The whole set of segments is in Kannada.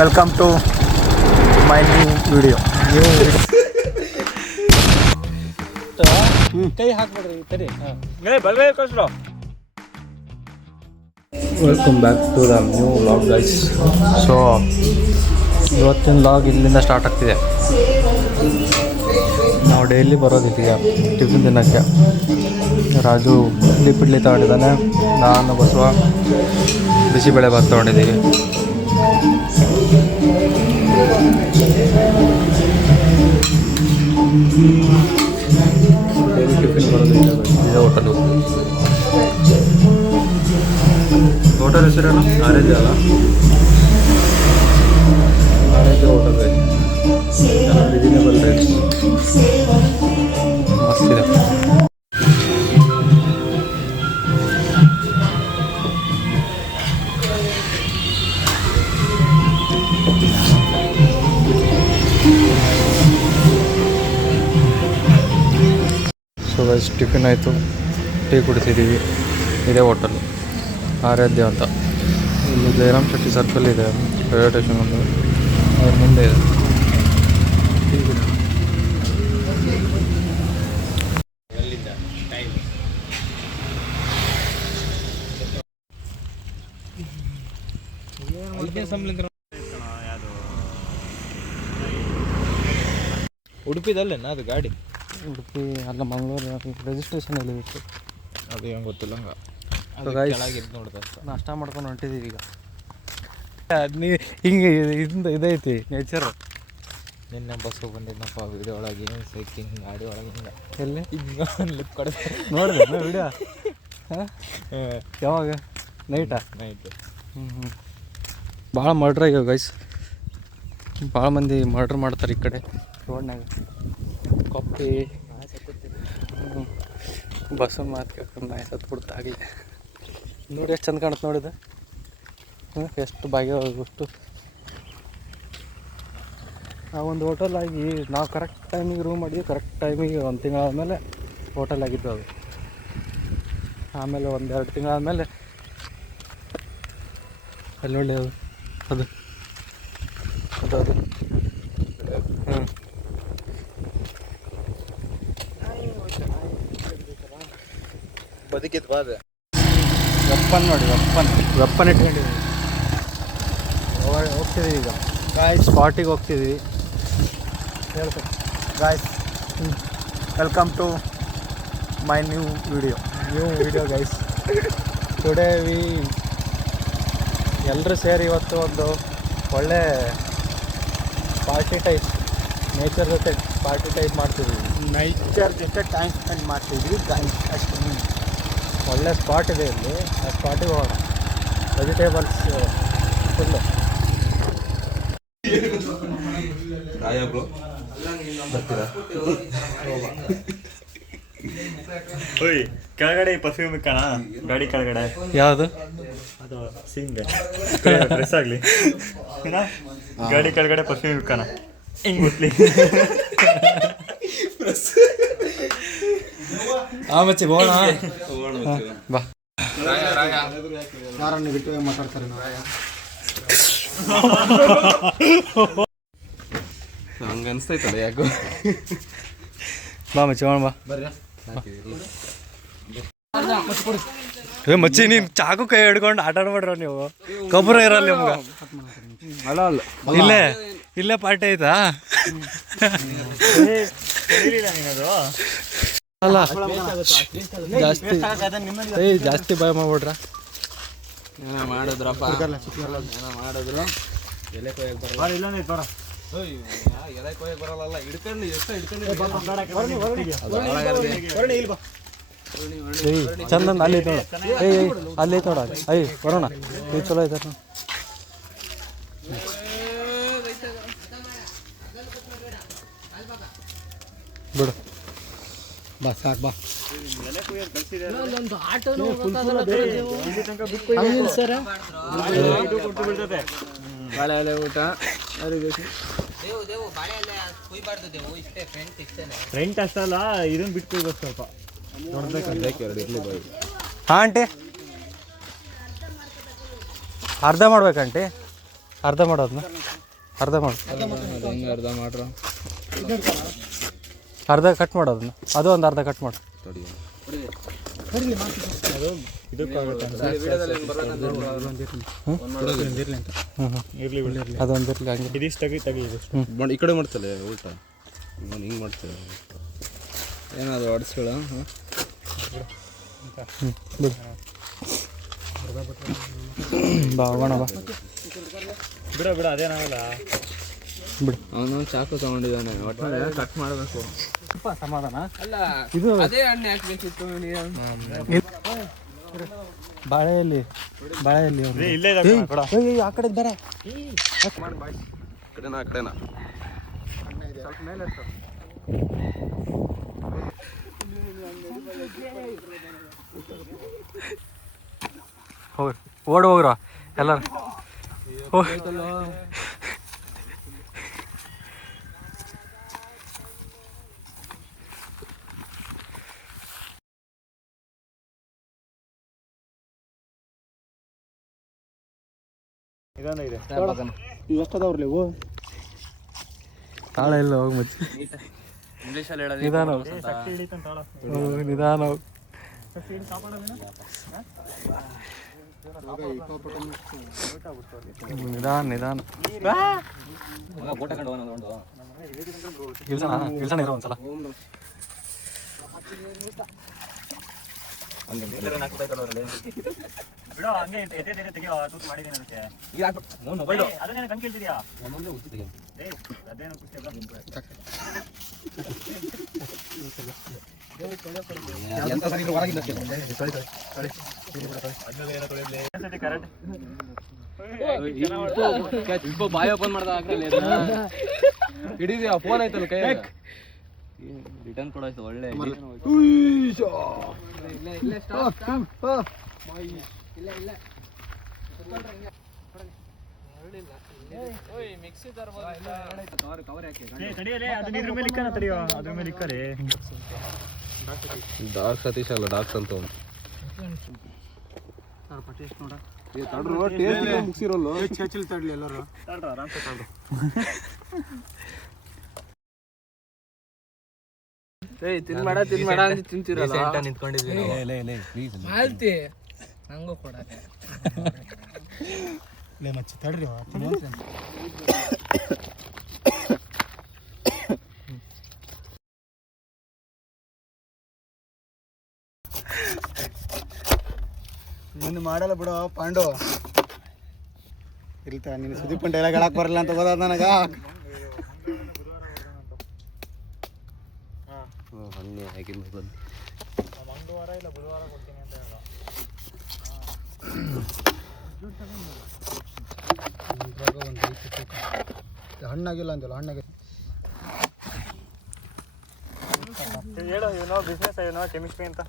Welcome to my new video. ಕೈ ಹಾಕ್ಬಿಡ್ರಿ ತಡಿ. Welcome back to the new vlog guys. So ಇವತ್ತಿನ ವ್ಲಾಗ್ ಇಲ್ಲಿಂದ ಸ್ಟಾರ್ಟ್ ಆಗ್ತಿದೆ. ನಾವು ಡೈಲಿ ಬರೋದಿದ್ದೀಗ ಟಿಫಿನ್ ದಿನಕ್ಕೆ. ರಾಜು ಇಡ್ಲಿ ತಗೊಂಡಿದ್ದಾನೆ, ನಾನು ಬಸವ ಬಿಸಿಬೇಳೆ ಭಾತ್ ತೊಗೊಂಡಿದ್ದೀವಿ. ಡೈಲಿ ಟಿಫಿನ್ ಬರೋದಿಲ್ಲ. ಇದೇ ಹೋಟೆಲು. ಹೋಟೆಲ್ ಹೆಸರೇನು? ಆರೆಂಜ್ ಅಲ್ಲ, ಆರೆಂಜ್ ಹೋಟೆಲ್. ರೀಸನೇಬಲ್ ರೇಟ್ಸ್, ಮಸ್ತಿದೆ. ಸೊ ಗೈಸ್, ಟಿಫಿನ್ ಆಯಿತು, ಟೀ ಕುಡಿಸಿದ್ದೀವಿ. ಇದೇ ಹೋಟೆಲು ಆರಾಧ್ಯ ಅಂತ. ಇಲ್ಲಿ ಜಯರಾಮ್ ಶೆಟ್ಟಿ ಸರ್ಕಲ್ ಇದೆ, ರೈಲ್ವೆ ಸ್ಟೇಷನ್ ಒಂದು, ಅದ್ರ ಮುಂದೆ ಇದೆ. ಉಡುಪಿದಲ್ಲೇನ ಅದು ಗಾಡಿ? ಉಡುಪಿ ಅಲ್ಲ, ಮಂಗಳೂರು ರಿಜಿಸ್ಟ್ರೇಷನ್ ಎಲ್ಲಿ ಇತ್ತು ಅದು ಹೆಂಗೆ ಗೊತ್ತಿಲ್ಲ. ಹಂಗೆ ನೋಡ್ದೆ ನಾಷ್ಟ ಮಾಡ್ಕೊಂಡು ಹೊಂಟಿದ್ದೀವಿ ಈಗ. ನೀ ಹಿಂಗೆ ಇದೈತಿ ನೇಚರ್. ನಿನ್ನೆ ಬಸ್ಸು ಬಂದಿದ್ದಪ್ಪ, ವಿಡಿಯೋ ಒಳಗೆ ಏನು ಸೈಕಿಂಗ್ ಗಾಡಿ ಒಳಗೆ ಹಿಂಗೆ ಎಲ್ಲಿ ಹಿಂಗೆ ಕೊಡ ನೋಡಿದೆ ವಿಡಿಯೋ. ಹಾಂ, ಯಾವಾಗ? ನೈಟಾ? ನೈಟು. ಭಾಳ ಮರ್ಡ್ರ್ ಆಗ್ಯಾವ ಗೈಸ್. ಭಾಳ ಮಂದಿ ಮರ್ಡ್ರ್ ಮಾಡ್ತಾರೆ ಈ ಕಡೆ ರೋಡ್ನಾಗ. ಕಾಪಿ ಬಸ್ಸು ಮಾತು ಕೇಳ್ಕೊಂಡು ನಾಯಿ ಸತ್ತು ಬಿಡ್ತಾಗಲಿ. ನೋಡಿ ಎಷ್ಟು ಚಂದ ಕಾಣುತ್ತೆ ನೋಡಿದೆ. ಎಷ್ಟು ಭಾಗ್ಯವಾಗುಷ್ಟು. ಆ ಒಂದು ಹೋಟೆಲ್ ಆಗಿ ನಾವು ಕರೆಕ್ಟ್ ಟೈಮಿಗೆ ರೂಮ್ ಮಾಡಿದ್ವಿ. ಕರೆಕ್ಟ್ ಟೈಮಿಗೆ 1 ತಿಂಗಳಾದಮೇಲೆ ಹೋಟೆಲ್ ಆಗಿದ್ದು ಅದು. ಆಮೇಲೆ 1-2 ತಿಂಗಳಾದಮೇಲೆ ಅಲ್ಲಿ ನೋಡಿ ಅದು ಅದು ಅದು ಅದು ಹಾಂ, ಬದುಕಿತ್ತು ಬಾದ ವೆಪ್ಪನ್ ನೋಡಿ, ವೆಪ್ಪನ್ ಇಟ್ಕೊಂಡಿದ್ದೀವಿ. ಹೋಗ್ತಿದ್ದೀವಿ ಈಗ ಗಾಯ್ಸ್, ಸ್ಪಾಟಿಗೆ ಹೋಗ್ತಿದ್ದೀವಿ. ಹೇಳ್ಬೇಕು guys, welcome to my new video guys. Today ಎಲ್ಲರೂ ಸೇರಿ ಇವತ್ತು ಒಂದು ಒಳ್ಳೆ ಪಾರ್ಟಿ ಟೈಪ್, ನೇಚರ್ ಜೊತೆ ಪಾರ್ಟಿ ಟೈಪ್ ಮಾಡ್ತಿದ್ದೀವಿ. ನೇಚರ್ ಜೊತೆ ಟೈಮ್ ಸ್ಪೆಂಡ್ ಮಾಡ್ತಿದ್ವಿ ಗಾಯ್ಸ್. ಅಷ್ಟು ಒಳ್ಳೆ ಸ್ಪಾಟ್ ಇದೆ ಇಲ್ಲಿ, ಆ ಸ್ಪಾಟಿಗೆ ಹೋಗೋಣ. Vegetables full. ಬರ್ತೀರಾ? ಓಯ್, ಕೆಳಗಡೆ ಪರ್ಫ್ಯೂಮ್ ಇಕ್ಕಣ ಗಾಡಿ ಕೆಳಗಡೆ. ಯಾವುದು? ಅದು ಸಿಂಗ್ ಡ್ರೆಸ್ ಆಗಲಿ, ಗಾಡಿ ಕೆಳಗಡೆ ಪರ್ಫ್ಯೂಮ್ ಇಕ್ಕಣ. ಹಿಂಗೆ ಗೊತ್ತಲಿ ಮಚ್ಚಿ ಹೋಗೋಣ. ಬಾ. ಯಾರನ್ನು ಬಿಟ್ಟು ಮಾತಾಡ್ತಾರೆ ಹಂಗೆ ಅನಿಸ್ತೈತಲ್ಲ ಯಾಕೋ. ಬಾ ಮಚ್ಚಿ ಹೋಗೋಣ, ಬಾ. ಮಚ್ಚಿ, ನೀನು ಚಾಕು ಕೈ ಹಿಡ್ಕೊಂಡು ಆಟ ಆಡ್ಬೇಡ್ರ ನೀವು. ಗೊಬ್ಬರ ಇರಲ್ಲ ನಿಮ್ಗೆ. ಇಲ್ಲೇ ಪಾರ್ಟಿ ಆಯ್ತಾ? ಅಲ್ಲ, ಜಾಸ್ತಿ ಭಯ ಮಾಡ್ಬಿಡ್ರ. ಮಾಡಿದ್ರಪ್ಪ, ಮಾಡಿದ್ರು. ಎಲೆ ಕೊಯ್ಯಕ್ಕೆ ಬರಲ್ಲ, ಎಲೆ ಕೊಯ್ಯಕ್ಕೆ ಬರಲ್ಲ. ಹಿಡ್ಕೊಂಡು ಎಷ್ಟು ಹಿಡ್ಕೊಂಡು ಚಂದ ಅಲ್ಲಿ ಐತೆ ನೋಡ. ಅಲ್ಲಿ ಐತೆ ನೋಡ. ಬರೋಣ, ಇದು ಚಲೋ ಐತೆ. ಬಿಡು, ಬಾ ಸಾಕು, ಬಾ. ಬಾಳೆ ಎಲೆ ಊಟ ಫ್ರೆಂಟ್ ಅಷ್ಟಲ್ಲ, ಇದನ್ನ ಬಿಟ್ಕೊಳ್ಬೇಕು ಸ್ವಲ್ಪ. ಹಾಂ ಆಂಟಿ, ಅರ್ಧ ಮಾಡ್ಬೇಕಂಟಿ. ಅರ್ಧ ಮಾಡೋದನ್ನ ಅರ್ಧ ಮಾಡು, ಹೆಂಗೆ ಅರ್ಧ ಮಾಡ್ರ ಅರ್ಧ ಕಟ್ ಮಾಡೋದನ್ನ, ಅದು ಒಂದು ಅರ್ಧ ಕಟ್ ಮಾಡು. ಅದೊಂದು ಇರಲಿ ಹಂಗೆ. ಇದಿಷ್ಟು ತೆಗಿ ಈ ಕಡೆ ಮಾಡ್ತಲ್ಲ ಉಲ್ಟಾ ಹಿಂಗೆ ಮಾಡ್ತೇವೆ ಏನಾದ್ರು ಹೊಡ್ಸ್ಕೊಳ ಬಾ ಹೋಗೋಣ ಬಾ. ಬಿಡ ಅದೇನಾಗಲ್ಲ ಬಿಡು. ಅವನು ಚಾಕು ತಗೊಂಡಿದ್ದಾನೆ ಒಟ್ಟು ಕಟ್ ಮಾಡಬೇಕು. ಸಮಾಧಾನ ಅಲ್ಲ ಇದು ಅದೇ ಹಣ್ಣು ಹಾಕ್ಬೇಕಿತ್ತು ಬಾಳೆಯಲ್ಲಿ ಇಲ್ಲೇ ಆ ಕಡೆ ಬರ ಕಡೆನಾ ಕಡೆನಾ ಹೋಗ್ರಿ ಹೋಗ್ರ ಎಲ್ಲರೂ ಹೋಗಿ. ಇದೊಂದು ಇದೆ ಎಷ್ಟದವ್ರಲಿ ಇವು ತಾಳ ಇಲ್ಲ ಹೋಗಿ ಮಚ್ಚಿ ಇಂಗ್ಲೀಷಲ್ಲಿ ಹೇಳೋದು ನಿಧಾನ ನಿಧಾನ ನಿಧಾನ ಇಳ್ಸೋಣ ಇರೋ ಒಂದ್ಸಲ. ಬಿಡೋ ಹಂಗೆ ತೆಗಿಯೋ ತೂತು ಮಾಡಿದ್ದೀನಿ ಅದಕ್ಕೆ ಅದನ್ನೇ ಕಂಡು ಕೇಳ್ತಿದ್ಯಾ ಅದೇನು ಕರೆಕ್ಟ್ ಬಾಯಿ ಓಪನ್ ಮಾಡ್ದ ಹಿಡಿದ್ಯಾ ಫೋನ್ ಆಯ್ತಲ್ಲ ಕೈ ರಿಟರ್ನ್ ಕೊಡಾಯ್ತು ಒಳ್ಳೆ ಡಾರ್ಕ್ ಸತೀಶ್ ಅಲ್ಲ ಡಾರ್ಕ್ ಅಂತ ತಡ್ಲಿ ಎಲ್ಲರೂ ತಿನ್ಬೇಡ ಅಂತ ತಿಂತಿರಲ್ಲ ನಿಂತ್ಕೊಂಡಿದ್ವಿ ನಂಗೂ ಕೊಡಕ್ಕೆ ಮಚ್ಚಿ ತಡ್ರಿ ನೀನು ಮಾಡಲ್ಲ ಬಿಡು ಪಾಂಡು ಇಲ್ತ ನೀನು ಸುದೀಪ್ ಡೈಲಾಗ್ ಹೇಳಕ್ ಬರಲ್ಲ ಅಂತ ಗೊತ್ತಾದ ನನಗ. ಮಂಗಳವಾರ ಇಲ್ಲ ಬುಧವಾರ ಕೊಡ್ತೀನಿ ಅಂತ ಹೇಳ. ಹಣ್ಣಾಗಿಲ್ಲ ಅಂತಲ್ಲ ಹಣ್ಣಾಗಿ ಹೇಳೋ ಏನೋ ಬಿಸ್ನೆಸ್ ಏನೋ ಕೆಮಿಸ್ಟ್ರಿ ಅಂತ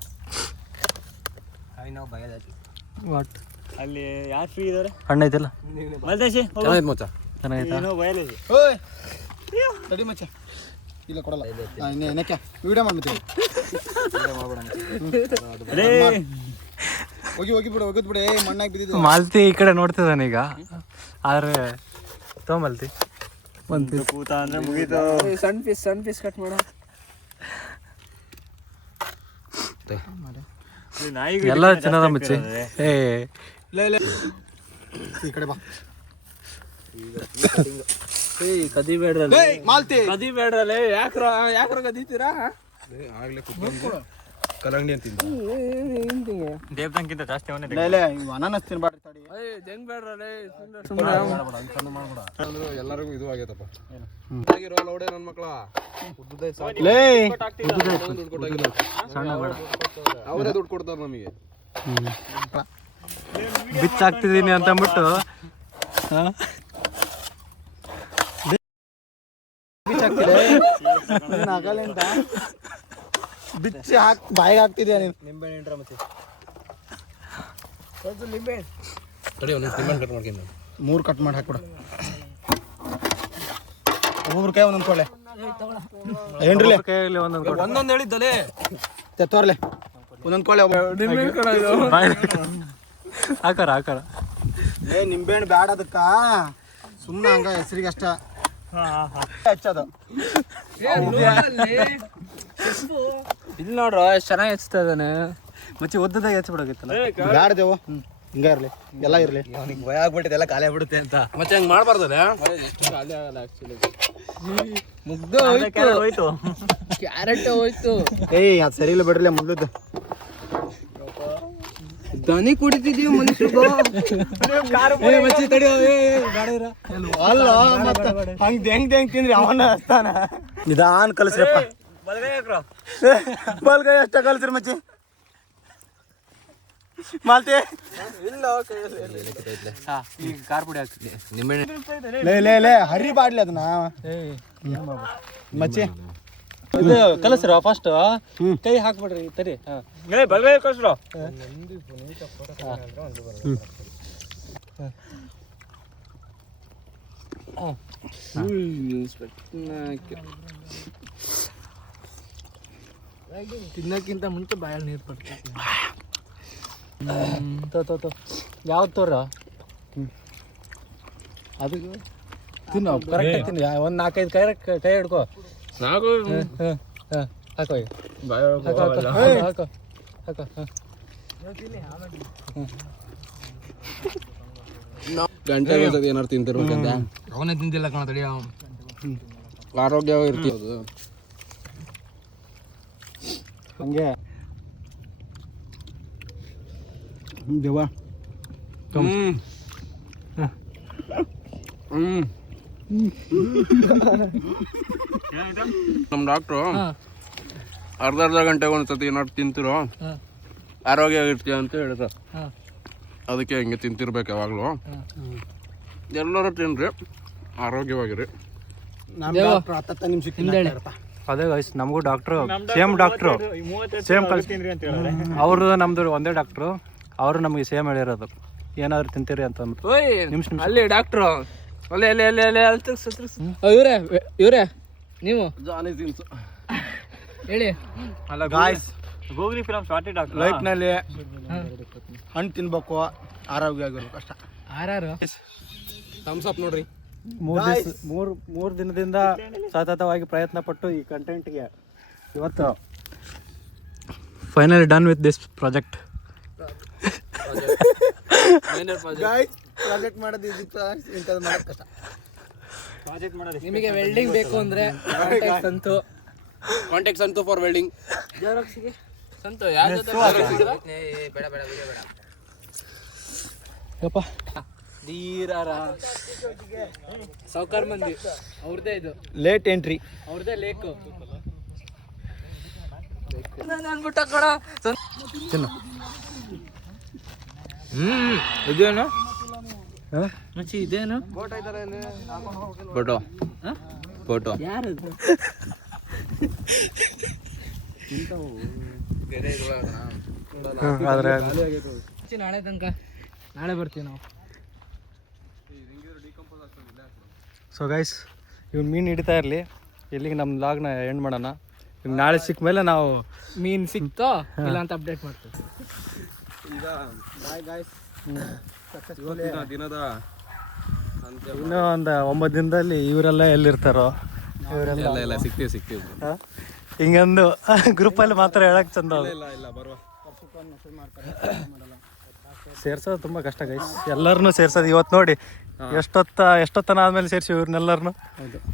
ವಾಟ್ ಅಲ್ಲಿ ಯಾರು ಫ್ರೀ ಇದ್ದಾರೆ ಹಣ್ಣು ಐತಲ್ಲ ಮಲ್ದೇಶಿ ಚೆನ್ನಾಗೈತಾ ಏನೋ ಬಯಲೇಜಿ ಓಯ್ ತಡಿ ಮಚ್ಚ ಇಲ್ಲ ಕೊಡಲ್ಲ ಏನಕ್ಕೆ ವಿಡಿಯೋ ಮಾಡ್ಬಿಡ್ತೀವಿ ಹೋಗಿ ಬಿಡು ಒಗದ್ ಬಿಡು ಮಣ್ಣಾಗಿ ಬಿದ್ದಿದ್ದು. ಮಾಲ್ತಿ ಈ ಕಡೆ ನೋಡ್ತಿದ್ದಾನೆ ಈಗ ಆದ್ರೆ ತಗೊಂಬಲ್ತಿ ಒಂದು ಕೂತ ಅಂದ್ರೆ ಮುಗೀತು. ಸಣ್ಣ ಪೀಸ್ ಕಟ್ ಮಾಡ ಎಲ್ಲ ಚೆನ್ನಾದ ಮಚ್ಚಿ ಏ ಈ ಕಡೆ ಬಾ ಕದಿಬೇಡ್ರಲ್ಲ ಮಾಲ್ತಿ ಕದಿಬೇಡ್ರಲ್ಲ ಯಾಕ್ರ ಕದೀತೀರಾ ಆಗ್ಲೇ ಕಲ್ಲಂಗಡಿ ಅಂತಿದ್ದ ದೇವ್ದಂಗಿಂತ ಜಾಸ್ತಿ ಅವನೇ ಅನಾನಸ್ ತಿನ್ಬಾರ್ದು ತಡಿ ಎಲ್ಲರಿಗೂ ಇದು ಆಗೈತಪ್ಪ ಲೌಡೆ ನನ್ನ ಮಕ್ಕಳ ಅವರೇ ದುಡ್ಡು ಕೊಡ್ತಾರ ನಮಗೆ ಬಿಚ್ಚಾಕ್ತಿದ್ದೀನಿ ಅಂತ ಅಂದ್ಬಿಟ್ಟು ಆಗಲಿಂದ ಬಿಚ್ಚಿ ಬಾಯಿಗೆ ಹಾಕ್ತಿದ್ಯಾ ನೀನು. ನಿಂಬೆಹಣ್ಣು ಇಂಟ್ರ ಮತ್ತೆ ಕಟ್ ಮಾಡ್ಕೊಂಡು 3 ಕಟ್ ಮಾಡಿ ಹಾಕ್ಬಿಡು. ಒಬ್ಬೊಬ್ರ ಕೈ ಒಂದೊಂದು ಕೊಡ್ಲೆ ಏನ್ರಿ ಕೈಯಲ್ಲಿ ಒಂದೊಂದು ಹೇಳಿದ್ದಲೇ ತೋರ್ಲೆ ಒಂದೊಂದು ಕೊಳ್ಳೆ ಹಾಕಾರ ಏ ನಿಂಬೆಹಣ್ಣು ಬ್ಯಾಡ ಅದಕ್ಕ ಸುಮ್ಮನೆ ಹಂಗ ಹೆಸರಿಗೆ ಅಷ್ಟ ಹಚ್ಚೋದು. ಇಲ್ಲಿ ನೋಡ್ರು ಎಷ್ಟು ಚೆನ್ನಾಗಿ ಹಚ್ತಾ ಇದ್ದಾನೆ. ಮಚ್ಚಿ ಒದ್ದದಾಗ ಹಚ್ಬಿಡೋಗಿತ್ತಲ್ಲ. ಯಾರ್ದೇವು ಹಿಂಗ ಇರ್ಲಿ ಎಲ್ಲ ಇರ್ಲಿ. ಅವನಿಗೆ ಭಯ ಆಗ್ಬಿಟ್ಟಿದೆ ಎಲ್ಲ ಖಾಲಿ ಆಗ್ಬಿಡುತ್ತೆ ಅಂತ. ಮತ್ತೆ ಹಂಗೆ ಮಾಡಬಾರ್ದಲ್ಲ. ಎಷ್ಟು ಖಾಲಿ ಆಗಲ್ಲ ಆಕ್ಚುಲಿ. ಮುಗ್ದು ಹೋಯ್ತು, ಕ್ಯಾರೆಟ್ ಹೋಯ್ತು. ಏಯ್ ಅದು ಸರಿ ಇಲ್ಲ ಬಿಡ್ರಲ್ಲ ಮುಗ್ದದ್ದು. ದನಿ ಕುಡಿತಿದೀವಿ ಮನುಷ್ಯರು. ಅಲ್ಲ ಮತ್ತೆ ಹಂಗೆ ಹೆಂಗ್ ತಿಂದ್ರಿ ಅವನ ಹಸ್ತಾನ. ನಿಧಾನ ಕಲಿಸ್ರಪ್ಪ. ಬಲ್ಗೈ ಅಷ್ಟ ಕಲಿಸ್ರಿ ಮಚ್ಚಿ. ಮಾಲ್ತಿ ಈಗ ಖಾರ ಪುಡಿ ಹಾಕ್ತಿದ್ದೆ. ನಿಂಬೆಹಣ್ಣು ಲೇ ಹರಿ ಬಾಡ್ಲಿ ಅದನ್ನ ಮಚ್ಚಿ. ಇದು ಕಲಸ್ರ ಫಸ್ಟ್ ಕೈ ಹಾಕ್ಬಿಡ್ರಿ ತರಿ. ಬಲ್ಗೈ ಕಳ್ಸ್ರು. ತಿನ್ನಕ್ಕಿಂತ ಮುಂಚೆ ಬಾಯಲ್ಲಿ ನೀರು ಪಡ್ತೀವಿ. ಯಾವ್ದು ತೋರ ಅದು ತಿನ್ನು ಕರೆಕ್ಟ್ ತಿನ್ನು. ಒಂದು 4-5 ಕೈ ಹಿಡ್ಕೋ. ಸಾಕು. ಹಾಕೋ ಈಗ. ಹಾಕೋ ಗಂಟೆ ಏನಾರು ತಿಂತಿರ್ಬೇಕಂತ. ಅವನೇ ತಿಂತಿಲ್ಲ ಕಣ ತಡಿ. ಆರೋಗ್ಯವಾಗಿ ಇರ್ತೀವಿ. ಹಂಗೆ ದೇವ ನಮ್ಮ ಡಾಕ್ಟ್ರು ಅರ್ಧ ಗಂಟೆಗೆ ಒಂದ್ಸತಿ ಏನಾದ್ರು ತಿಂತಿರೋ ಆರೋಗ್ಯ ಇರ್ತೀಯ ಅಂತ ಹೇಳಿದ್ರು. ಅದಕ್ಕೆ ಹಿಂಗೆ ತಿಂತಿರ್ಬೇಕು ಯಾವಾಗಲೂ. ಎಲ್ಲರೂ ತಿನ್ರಿ, ಆರೋಗ್ಯವಾಗಿರಿ. ಅದೇ ಗೈಸ್ ನಮಗೂ ಡಾಕ್ಟ್ರು ಸೇಮ್ ಡಾಕ್ಟ್ರು ಸೇಮ್ ಅವರು ನಮ್ದು ಒಂದೇ ಡಾಕ್ಟ್ರು. ಅವರು ನಮಗೆ ಸೇಮ್ ಹೇಳಿರೋದು ಏನಾದ್ರು ತಿಂತೀರಿ ಅಂತ ಅಂದ್ಬಿಟ್ಟು. ನಿಮಿಷ ಅಲ್ಲಿ ಡಾಕ್ಟ್ರು ಅಲ್ಲೇ ಅಲ್ಲೇ ಅಲ್ಲೇ ಅಲ್ಲೇ ಇವ್ರೆ ನೀವು ಹೇಳಿ. ಅಲ್ಲ ಗಾಯ್ಸ್, ಗೂಗ್ಲಿ ಫಿಲಮ್ ಶಾರ್ಟೆಡ್ ಡಾಕ್ಟರ್ ಲೈಫ್ನಲ್ಲಿ ಹಣ್ಣು ತಿನ್ಬೇಕು, ಆರೋಗ್ಯ ಆಗಿರ್ಬೇಕು ಅಷ್ಟ. ಥಮ್ಸ್ ಅಪ್ ನೋಡ್ರಿ. ಮೂರು ದಿನದಿಂದ ಸತತವಾಗಿ ಪ್ರಯತ್ನ ಪಟ್ಟು ಈ ಕಂಟೆಂಟ್ಗೆ ಇವತ್ತು finally done with this project. Project ಮಾಡೋದು ಕಷ್ಟ. ನಿಮಗೆ ವೆಲ್ಡಿಂಗ್ ಬೇಕು ಅಂದ್ರೆ contact Santu for welding. Santu ಯಾರ ಸಾವುಕಾರ ಮಂದಿ ಅವ್ರದೇ ಇದು ಲೇಟ್ ಎಂಟ್ರಿ. ಅವ್ರದೇ ಲೇಕು. ಅನ್ಬಿಟ್ಟ ಕಣ. ಇದೇನು ಮಚ್ಚಿ ಇದೇನು ಫೋಟೋ ಫೋಟೋ ಯಾರು ನಾಳೆ ತನಕ ನಾಳೆ ಬರ್ತೀವಿ ನಾವು. ಸೊ ಗೈಸ್, ಇವ್ನು ಮೀನು ಹಿಡಿತಾ ಇರಲಿ. ಇಲ್ಲಿಗೆ ನಮ್ಮ ಲಾಗ್ನ ಎಂಡ್ ಮಾಡೋಣ. ಇವ್ನು ನಾಳೆ ಸಿಕ್ಕ ಮೇಲೆ ನಾವು ಮೀನು ಸಿಕ್ತೋ ಇಲ್ಲ ಅಂತ ಅಪ್ಡೇಟ್ ಮಾಡ್ತೀವಿ. ಈಗ ಬಾಯ್ ಗಾಯ್ಸ್. ದಿನದ ಇನ್ನೂ ಒಂದು 9 ದಿನದಲ್ಲಿ ಇವರೆಲ್ಲ ಎಲ್ಲಿರ್ತಾರೋ ಎಲ್ಲ ಸಿಗ್ತೀವಿ. ಹಿಂಗಂದು ಗ್ರೂಪಲ್ಲಿ ಮಾತ್ರ ಹೇಳಕ್ ಚಂದ. ಇಲ್ಲ ಬರುವ ಸೇರ್ಸೋದು ತುಂಬ ಕಷ್ಟ ಗೈಸ್. ಎಲ್ಲರನ್ನೂ ಸೇರ್ಸೋದು ಇವತ್ತು ನೋಡಿ ಎಷ್ಟೊತ್ತನ ಆದ್ಮೇಲೆ ಸೇರ್ಸಿ ಇವ್ರನ್ನೆಲ್ಲರನ್ನು.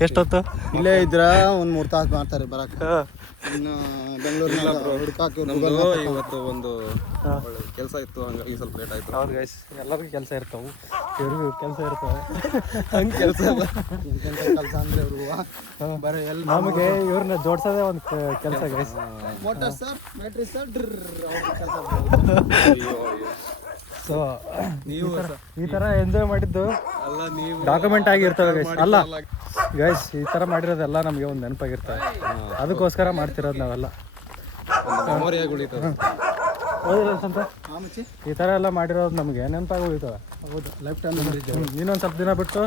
ಎಷ್ಟೊತ್ತು ಇಲ್ಲೇ ಇದ್ರ ಒಂದ್ 3 ತಾಸು ಮಾಡ್ತಾರೆ ಬರಕ. ಇನ್ನು ಬೆಂಗಳೂರಿನ ಇವತ್ತು ಒಂದು ಕೆಲಸ ಇತ್ತು, ಹಂಗಾಗಿ ಸ್ವಲ್ಪ ಲೇಟ್ ಆಯ್ತು. ಹೌದು ಗೈಸ್, ಎಲ್ಲರಿಗೂ ಕೆಲಸ ಇರ್ತಾವೆ, ಇವ್ರಿಗೂ ಕೆಲಸ ಇರ್ತವೆ. ಹಂಗೆ ಕೆಲಸ ಕೆಲಸ ಅಂದ್ರೆ ಇವ್ರು ಬರೀ ಎಲ್ಲ ನಮಗೆ ಇವ್ರನ್ನ ಜೋಡ್ಸೋದೇ ಒಂದು ಕೆಲಸ guys. Motor sir, battery sir, ಕೆಲಸ. ಸೊ ನೀವು ಈ ಥರ ಎಂಜಾಯ್ ಮಾಡಿದ್ದು ಡಾಕ್ಯುಮೆಂಟ್ ಆಗಿರ್ತವೆ ಗೈಸ್. ಅಲ್ಲ ಗೈಸ್, ಈ ಥರ ಮಾಡಿರೋದೆಲ್ಲ ನಮಗೆ ಒಂದು ನೆನಪಾಗಿರ್ತವೆ. ಅದಕ್ಕೋಸ್ಕರ ಮಾಡ್ತಿರೋದು ನಾವೆಲ್ಲ. ಹೌದಿಲ್ಲ ಅಂತ ಈ ಥರ ಎಲ್ಲ ಮಾಡಿರೋದು ನಮಗೆ ನೆನಪಾಗಿ ಉಳಿತವೆ. ಹೌದು, ಲೈಫ್ ಟೈಮ್ ಇನ್ನೊಂದು ಸ್ವಲ್ಪ ದಿನ ಬಿಟ್ಟು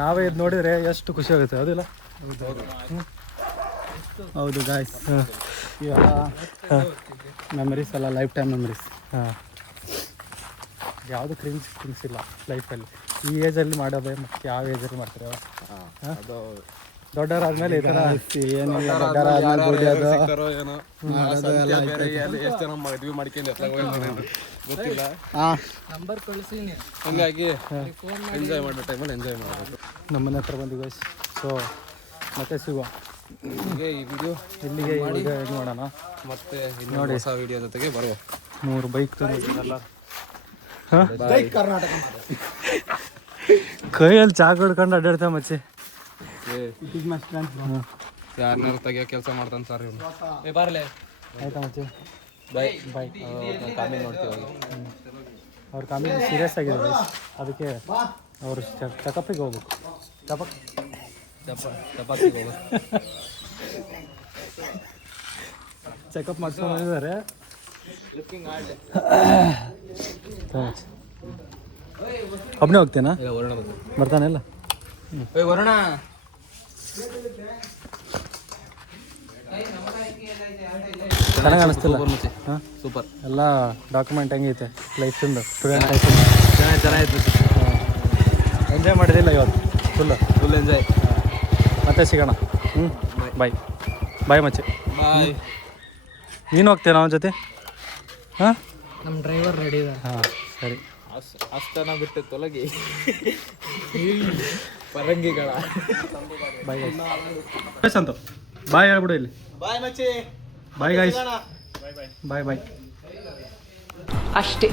ನಾವೇ ಇದು ನೋಡಿದರೆ ಎಷ್ಟು ಖುಷಿ ಆಗುತ್ತೆ. ಹೌದಿಲ್ಲ? ಹೌದು ಗಾಯ್ಸ್, ಮೆಮರೀಸ್ ಎಲ್ಲ ಲೈಫ್ ಟೈಮ್ ಮೆಮರೀಸ್. ಹಾಂ, ಯಾವುದು ಕ್ರಿಂಗ್ಸ್ ಇಲ್ಲ ಲೈಫಲ್ಲಿ. ಈ ಏಜಲ್ಲಿ ಮಾಡೋದೇ ಮತ್ತೆ ಯಾವ ಏಜಲ್ಲಿ ಮಾಡ್ತಾರೆ ಅವ್ರು? ಅದು ದೊಡ್ಡವರಾದ್ಮೇಲೆ ಈ ಥರ ಏನಿಲ್ಲ ದೊಡ್ಡವರಾದ್ಮೇಲೆ ದುಡಿಯೋದು ಸಿಕ್ಕರೋ ಏನೋ ಬೇರೆ ಎಷ್ಟು ಜನ ಮದ್ವೆ ಮಾಡ್ಕೊಂಡು ಎತ್ತಾಗ ಗೊತ್ತಿಲ್ಲ. ಹಂಗಾಗಿ ಎಂಜಾಯ್ ಮಾಡೋ ಟೈಮಲ್ಲಿ ಎಂಜಾಯ್ ಮಾಡಬೇಕು. ನಮ್ಮನೆ ಹತ್ರ ಬಂದಿವೆ. ಸೊ ಮತ್ತೆ ಸಿಗುವ ಹೀಗೆ ಈ ವಿಡಿಯೋ ಇಲ್ಲಿಗೆ ಈಗ ಇದು ಮಾಡೋಣ. ಮತ್ತೆ ನೋಡಿ ಹೊಸ ವಿಡಿಯೋ ಜೊತೆಗೆ ಬರುವ 3 ಬೈಕ್ ತಂದಿದ್ದಲ್ಲ ಕರ್ನಾಟಕ ಕೈಯಲ್ಲಿ ಚಾಕ್ ಹೊಡ್ಕೊಂಡು ಅಡ್ಡಾಡ್ತಾವೆ ಮಚ್ಚಿ. ಯಾರನ್ನಾರು ತೆಗಿಯೋ ಕೆಲಸ ಮಾಡ್ತಾನೆ ಸರ್ ಇವನು. ಬಾರ್ಲೆ ಆಯ್ತಾ ಮಚ್ಚಿ? ಬಾಯ್ ಬಾಯ್. ಕಾಮೆಂಟ್ ನೋಡ್ತೀವಿ. ಅವ್ರ ಕಾಮಿಡಿ ಸೀರಿಯಸ್ ಆಗಿದೆ, ಅದಕ್ಕೆ ಅವರು ಚೆಕಪ್ಪಿಗೆ ಹೋಗ್ಬೇಕು. ಚಪಾತಿಗೆ ಹೋಗೋದು. ಚೆಕಪ್ ಮಾಡಿಸ್ಕೊಂಡಿದ್ದಾರೆ. ಒಬ್ಬನೇ ಹೋಗ್ತೇನಾ? ಇಲ್ಲ ವರ್ಣ ಬಂದು ಬರ್ತಾನೆಲ್ಲ. ವರುಣ ಚೆನ್ನಾಗಿ ಅನಿಸ್ತಿಲ್ಲ. ಹಾಂ ಸೂಪರ್. ಎಲ್ಲ ಡಾಕ್ಯುಮೆಂಟ್ ಹೆಂಗೈತೆ ಲೈಫಿಂದು, ಸ್ಟೂಡೆಂಟ್ ಲೈಫಿಂದು ಚೆನ್ನಾಗಿತ್ತು. ಎಂಜಾಯ್ ಮಾಡಿದಿಲ್ಲ ಇವತ್ತು ಫುಲ್ ಎಂಜಾಯ್. ಮತ್ತೆ ಸಿಗೋಣ. ಬಾಯ್ ಬಾಯ್ ಮಚ್ಚಿ. ಬಾಯ್. ನೀನು ಹೋಗ್ತೇನೆ ಅವನ ಜೊತೆ? ಹಾಂ ನಮ್ಮ ಡ್ರೈವರ್ ರೆಡಿ ಇದೆ. ಹಾಂ ಸರಿ. ಅಷ್ಟನ ಬಿಟ್ಟು ತೊಲಗಿ ಪರಂಗಿಗಳ. ಬಾಯ್ ಗೈಸ್ ಅಂತ ಬಾಯ್ ಹೇಳ್ಬಿಡು ಇಲ್ಲಿ. ಬಾಯ್ ಮಚ್ಚಿ. Bye guys. Bye bye. ಅಷ್ಟೇ.